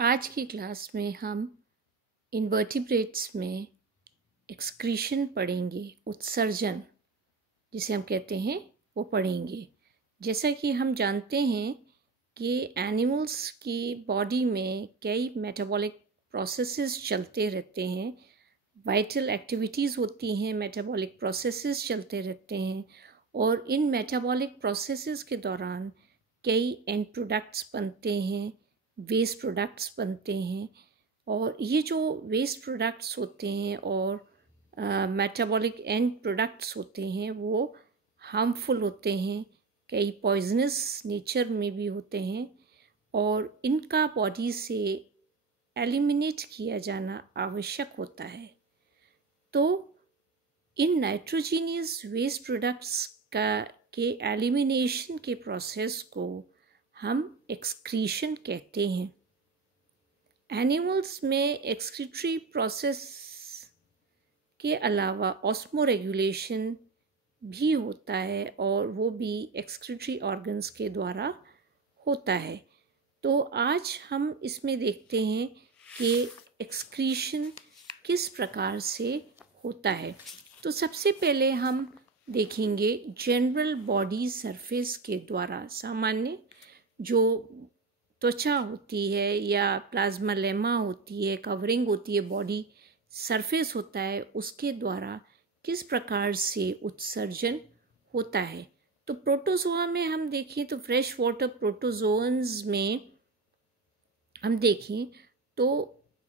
आज की क्लास में हम इनवर्टिब्रेट्स में एक्सक्रीशन पढ़ेंगे, उत्सर्जन जिसे हम कहते हैं वो पढ़ेंगे। जैसा कि हम जानते हैं कि एनिमल्स की बॉडी में कई मेटाबॉलिक प्रोसेसेस चलते रहते हैं, वाइटल एक्टिविटीज़ होती हैं, मेटाबॉलिक प्रोसेसेस चलते रहते हैं और इन मेटाबॉलिक प्रोसेसेस के दौरान कई एंड प्रोडक्ट्स बनते हैं, वेस्ट प्रोडक्ट्स बनते हैं। और ये जो वेस्ट प्रोडक्ट्स होते हैं और मेटाबॉलिक एंड प्रोडक्ट्स होते हैं वो हार्मफुल होते हैं, कई पॉइजनस नेचर में भी होते हैं और इनका बॉडी से एलिमिनेट किया जाना आवश्यक होता है। तो इन नाइट्रोजीनियस वेस्ट प्रोडक्ट्स के एलिमिनेशन के प्रोसेस को हम एक्सक्रीशन कहते हैं। एनिमल्स में एक्सक्रीटरी प्रोसेस के अलावा ऑस्मोरेगुलेशन भी होता है और वो भी एक्सक्रीटरी ऑर्गन्स के द्वारा होता है। तो आज हम इसमें देखते हैं कि एक्सक्रीशन किस प्रकार से होता है। तो सबसे पहले हम देखेंगे जनरल बॉडी सरफेस के द्वारा, सामान्य जो त्वचा होती है या प्लाज्मा लेमा होती है, कवरिंग होती है, बॉडी सरफेस होता है, उसके द्वारा किस प्रकार से उत्सर्जन होता है। तो प्रोटोजोआ में हम देखें तो फ्रेश वाटर प्रोटोजोन्स में हम देखें तो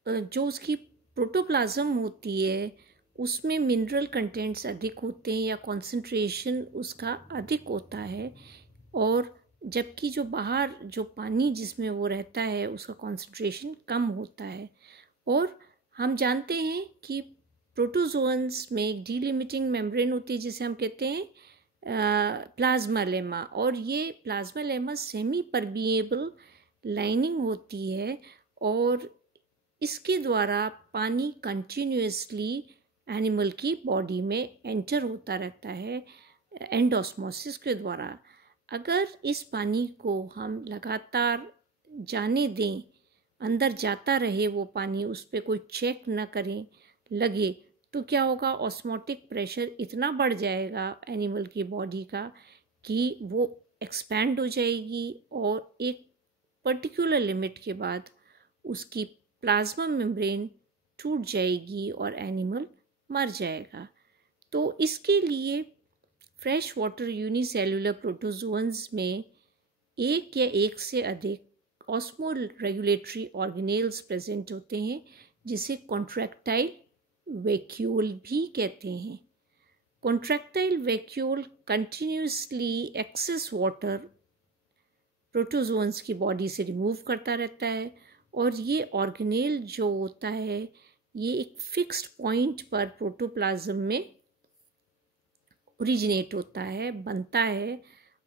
जो उसकी प्रोटोप्लाज्म होती है उसमें मिनरल कंटेंट्स अधिक होते हैं या कंसंट्रेशन उसका अधिक होता है, और जबकि जो बाहर जो पानी जिसमें वो रहता है उसका कंसंट्रेशन कम होता है। और हम जानते हैं कि प्रोटोजोन्स में एक डीलिमिटिंग मेम्ब्रेन होती है जिसे हम कहते हैं प्लाज्मा लेमा, और ये plasma lemma semi permeable lining होती है और इसके द्वारा पानी कंटिन्यूसली एनिमल की बॉडी में एंटर होता रहता है एंडोस्मोसिस के द्वारा। अगर इस पानी को हम लगातार जाने दें, अंदर जाता रहे वो पानी, उस पर कोई चेक न करें लगे, तो क्या होगा, ऑस्मोटिक प्रेशर इतना बढ़ जाएगा एनिमल की बॉडी का कि वो एक्सपैंड हो जाएगी और एक पर्टिकुलर लिमिट के बाद उसकी प्लाज्मा मेम्ब्रेन टूट जाएगी और एनिमल मर जाएगा। तो इसके लिए फ्रेश वाटर यूनिसेल्युलर प्रोटोजोन्स में एक या एक से अधिक ऑस्मो रेगुलेटरी ऑर्गेनेल्स प्रेजेंट होते हैं जिसे कॉन्ट्रैक्टाइल वैक्यूल भी कहते हैं। Contractile vacuole continuously excess water protozoans की बॉडी से रिमूव करता रहता है और ये ऑर्गेनेल जो होता है ये एक फिक्स्ड पॉइंट पर प्रोटोप्लाज्म में ओरिजिनेट होता है, बनता है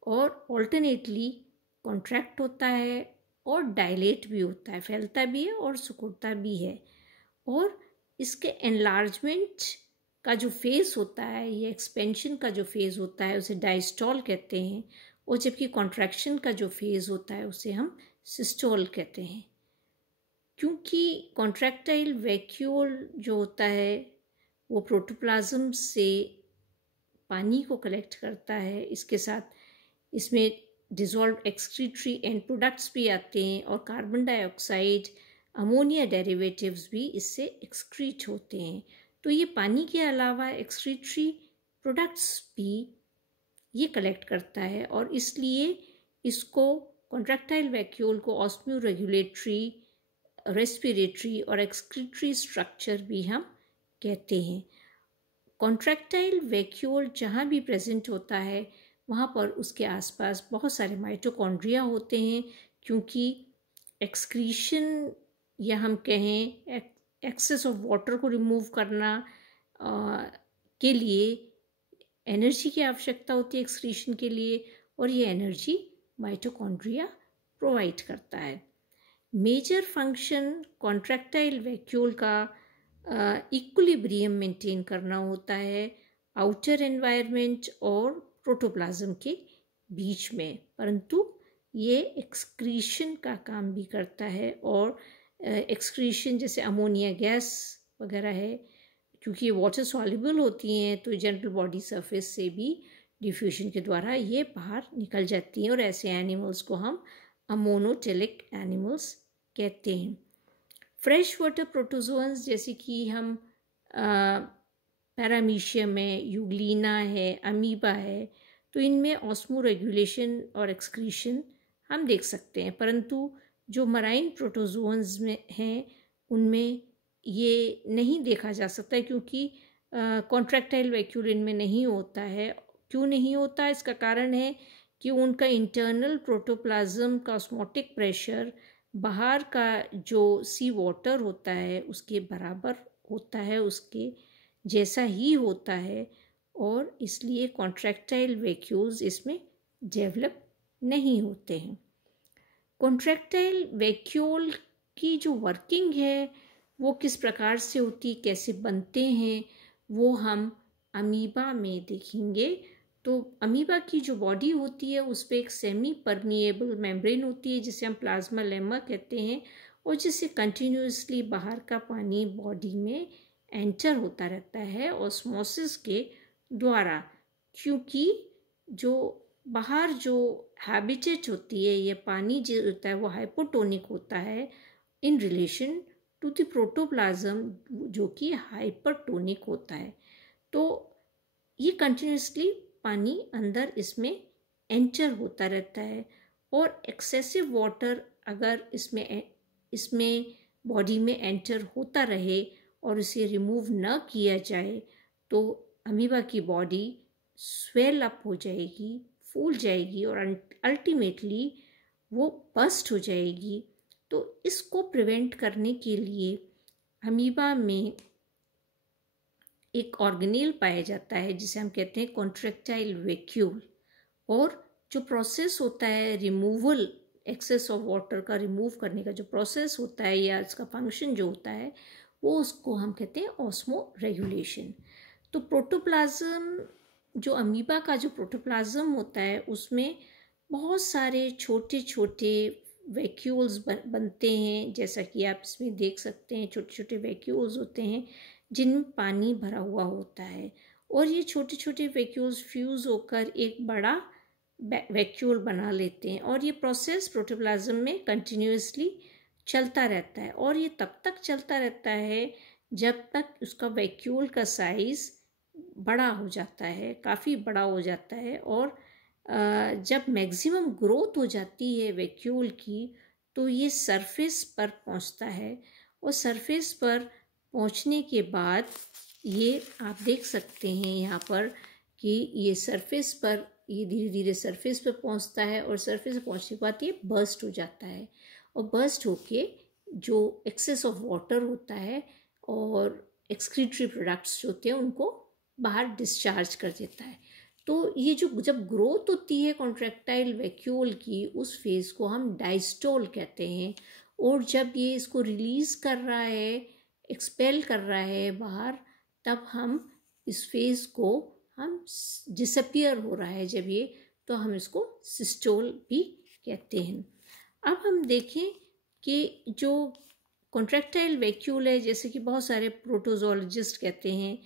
और ऑल्टरनेटली कॉन्ट्रैक्ट होता है और डायलेट भी होता है, फैलता भी है और सिकुड़ता भी है। और इसके एनलार्जमेंट का जो फेज होता है या एक्सपेंशन का जो फेज होता है उसे डायस्टॉल कहते हैं, और जबकि कॉन्ट्रैक्शन का जो फेज होता है उसे हम सिस्टोल कहते हैं। क्योंकि कॉन्ट्रैक्टाइल वैक्यूल जो होता है वो प्रोटोप्लाज्म से पानी को कलेक्ट करता है, इसके साथ इसमें डिजॉल्व एक्सक्रीटरी एंड प्रोडक्ट्स भी आते हैं और कार्बन डाइऑक्साइड, अमोनिया डेरिवेटिव्स भी इससे एक्सक्रीट होते हैं। तो ये पानी के अलावा एक्सक्रीटरी प्रोडक्ट्स भी ये कलेक्ट करता है और इसलिए इसको कॉन्ट्रैक्टाइल वैक्यूल को ऑस्मो रेगुलेटरी, रेस्पिरेटरी और एक्सक्रीटरी स्ट्रक्चर भी हम कहते हैं। कॉन्ट्रैक्टाइल वैक्यूल जहाँ भी प्रेजेंट होता है वहाँ पर उसके आसपास बहुत सारे माइटोकॉन्ड्रिया होते हैं, क्योंकि एक्सक्रीशन या हम कहें एक्सेस ऑफ वाटर को रिमूव करना के लिए एनर्जी की आवश्यकता होती है एक्सक्रीशन के लिए, और ये एनर्जी माइटोकॉन्ड्रिया प्रोवाइड करता है। मेजर फंक्शन कॉन्ट्रैक्टाइल वैक्यूल का इक्विलिब्रियम मेंटेन करना होता है आउटर एनवायरनमेंट और प्रोटोप्लाज्म के बीच में, परंतु ये एक्सक्रीशन का काम भी करता है और एक्सक्रीशन जैसे अमोनिया गैस वगैरह है, क्योंकि ये वाटर सॉल्युबल होती हैं तो जनरल बॉडी सरफेस से भी डिफ्यूजन के द्वारा ये बाहर निकल जाती हैं, और ऐसे एनिमल्स को हम अमोनोटेलिक एनिमल्स कहते हैं। फ्रेश वाटर प्रोटोजोअन्स जैसे कि हम पैरामीशियम है, यूग्लिना है, अमीबा है, तो इनमें ऑस्मो रेगुलेशन और एक्सक्रीशन हम देख सकते हैं, परंतु जो मराइन प्रोटोजोअन्स में हैं उनमें ये नहीं देखा जा सकता है, क्योंकि कॉन्ट्रैक्टाइल वैक्यूल इनमें नहीं होता है। क्यों नहीं होता? इसका कारण है कि उनका इंटरनल प्रोटोप्लाज्म का ऑस्मोटिक प्रेशर बाहर का जो सी वाटर होता है उसके बराबर होता है, उसके जैसा ही होता है, और इसलिए कॉन्ट्रैक्टाइल वैक्यूल्स इसमें डेवलप नहीं होते हैं। कॉन्ट्रैक्टाइल वैक्यूल की जो वर्किंग है वो किस प्रकार से होती, कैसे बनते हैं, वो हम अमीबा में देखेंगे। तो अमीबा की जो बॉडी होती है उस पर एक सेमी परमिएबल मेम्ब्रेन होती है जिसे हम प्लाज्मा लेमा कहते हैं, और जिससे कंटिन्यूसली बाहर का पानी बॉडी में एंटर होता रहता है ऑस्मोसिस के द्वारा, क्योंकि जो बाहर जो हैबिटेट होती है, ये पानी जो होता है वो हाइपोटोनिक होता है in relation to the protoplasm जो कि हाइपरटोनिक होता है। तो ये कंटिन्यूसली पानी अंदर इसमें एंटर होता रहता है, और एक्सेसिव वाटर अगर इसमें बॉडी में एंटर होता रहे और इसे रिमूव न किया जाए तो अमीबा की बॉडी स्वेल अप हो जाएगी, फूल जाएगी, और अल्टीमेटली वो बस्ट हो जाएगी। तो इसको प्रिवेंट करने के लिए अमीबा में एक ऑर्गेनेल पाया जाता है जिसे हम कहते हैं कॉन्ट्रैक्टाइल वैक्यूल, और जो प्रोसेस होता है रिमूवल, एक्सेस ऑफ वाटर का रिमूव करने का जो प्रोसेस होता है या इसका फंक्शन जो होता है वो उसको हम कहते हैं ऑस्मो रेगुलेशन। तो प्रोटोप्लाज्म, जो अमीबा का जो प्रोटोप्लाज्म होता है उसमें बहुत सारे छोटे छोटे वैक्यूल्स बनते हैं, जैसा कि आप इसमें देख सकते हैं। छोटे छोटे वैक्यूल्स होते हैं जिनमें पानी भरा हुआ होता है, और ये छोटे छोटे वैक्यूल्स फ्यूज़ होकर एक बड़ा वैक्यूल बना लेते हैं, और ये प्रोसेस प्रोटोप्लाज्म में कंटिन्यूसली चलता रहता है, और ये तब तक चलता रहता है जब तक उसका वैक्यूल का साइज़ बड़ा हो जाता है, काफ़ी बड़ा हो जाता है, और जब मैक्सिमम ग्रोथ हो जाती है वैक्यूल की तो ये सरफेस पर पहुंचता है, और सरफेस पर पहुंचने के बाद ये आप देख सकते हैं यहाँ पर कि ये सरफेस पर ये धीरे धीरे सरफेस पर पहुंचता है, और सरफेस पर पहुंचने के बाद ये बर्स्ट हो जाता है, और बर्स्ट होके जो एक्सेस ऑफ वाटर होता है और एक्सक्रीटरी प्रोडक्ट्स जो होते हैं उनको बाहर डिस्चार्ज कर देता है। तो ये जो जब ग्रोथ होती है कॉन्ट्रैक्टाइल वैक्यूल की उस फेज़ को हम डायस्टोल कहते हैं, और जब ये इसको रिलीज़ कर रहा है, एक्सपेल कर रहा है बाहर, तब हम इस फेज़ को हम डिसअपियर हो रहा है जब ये, तो हम इसको सिस्टोल भी कहते हैं। अब हम देखें कि जो कॉन्ट्रैक्टाइल वैक्यूल है, जैसे कि बहुत सारे प्रोटोजोलॉजिस्ट कहते हैं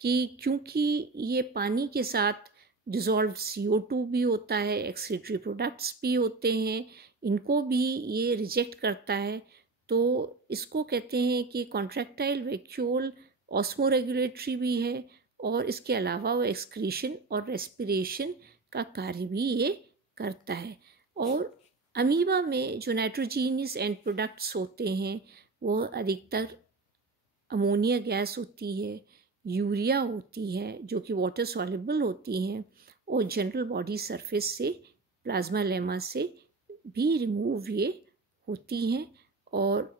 कि क्योंकि ये पानी के साथ डिज़ोल्व CO2 भी होता है, एक्सक्रीटरी प्रोडक्ट्स भी होते हैं, इनको भी ये रिजेक्ट करता है, तो इसको कहते हैं कि कॉन्ट्रैक्टाइल वैक्यूल ऑस्मो रेगुलेटरी भी है, और इसके अलावा वो एक्सक्रीशन और रेस्पिरेशन का कार्य भी ये करता है। और अमीबा में जो नाइट्रोजीनियस एंड प्रोडक्ट्स होते हैं वो अधिकतर अमोनिया गैस होती है, यूरिया होती है जो कि वाटर सॉल्युबल होती हैं, और जनरल बॉडी सरफेस से प्लाज्मा लेमा से भी रिमूव ये होती हैं, और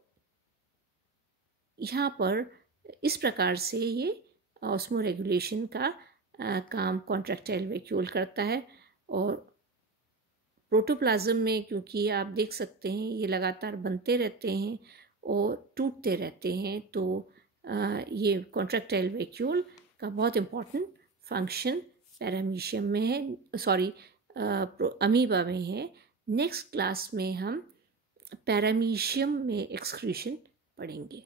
यहाँ पर इस प्रकार से ये ऑस्मो रेगुलेशन का काम कॉन्ट्रैक्टाइल वैक्यूल करता है। और प्रोटोप्लाज्म में क्योंकि आप देख सकते हैं ये लगातार बनते रहते हैं और टूटते रहते हैं, तो ये कॉन्ट्रैक्टाइल वैक्यूल का बहुत इम्पॉर्टेंट फंक्शन पैरामीशियम में है, अमीबा में है। नेक्स्ट क्लास में हम पैरामीशियम में एक्सक्रीशन पढ़ेंगे।